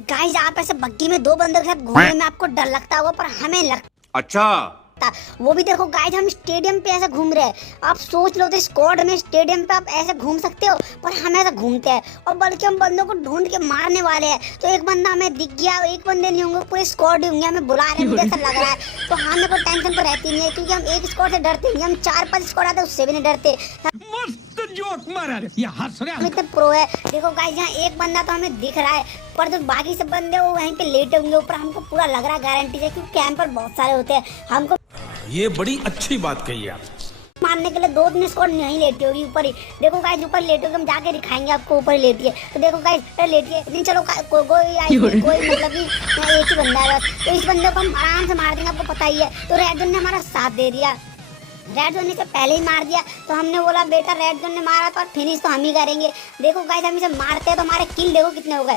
Guys आप ऐसे बग्गी में दो बंदों के साथ घूमने में आपको डर लगता होगा, पर हमें लगता अच्छा वो भी देखो गाइस, हम स्टेडियम पे ऐसे घूम रहे हैं। आप सोच लो तो स्क्वाड में स्टेडियम पे आप ऐसे घूम सकते हो, पर हम ऐसे घूमते हैं और बल्कि हम बंदों को ढूंढ के मारने वाले हैं। तो एक बंदा हमें दिख गया, एक बंदे नहीं होंगे, पूरे स्क्वाड होंगे, हमें बुला रहे हैं, मुझे ऐसा लग रहा है। तो हमें कोई टेंशन तो रहती नहीं है, क्योंकि हम एक स्क्वाड से डरते नहीं, हम 4-5 स्क्वाड आते उससे भी नहीं डरते। मस्त जोक मारा रे, ये हंस रहे हम इतने प्रो है। देखो गाइस यहाँ एक बंदा तो हमें दिख रहा है, पर जो बाकी सब बंदे वो वहीं पे लेटे होंगे ऊपर, हमको पूरा लग रहा है गारंटी से, क्योंकि कैंपर बहुत सारे होते हैं। हमको ये बड़ी अच्छी बात कही आप। मारने के लिए 2-3 स्क्वाड नहीं लेटी होगी ऊपर ही। देखो गाइस ऊपर लेटी होगी, हम जाके दिखाएंगे आपको ऊपर लेटी है। तो देखो गाइस लेटी है, नहीं चलो कोई मतलब कि एक ही बंदा है बस, तो इस बंदे को हम आराम से मार देंगे, आपको पता ही है। तो रेड जोन ने हमारा साथ दे दिया, रेड जोन ने से पहले ही मार दिया। तो हमने बोला बेटा रेड जोन ने मारा तो फिनिश तो हम ही करेंगे। देखो गाइस हम इसे मारते हैं तो हमारे किल देखो कितने हो गए,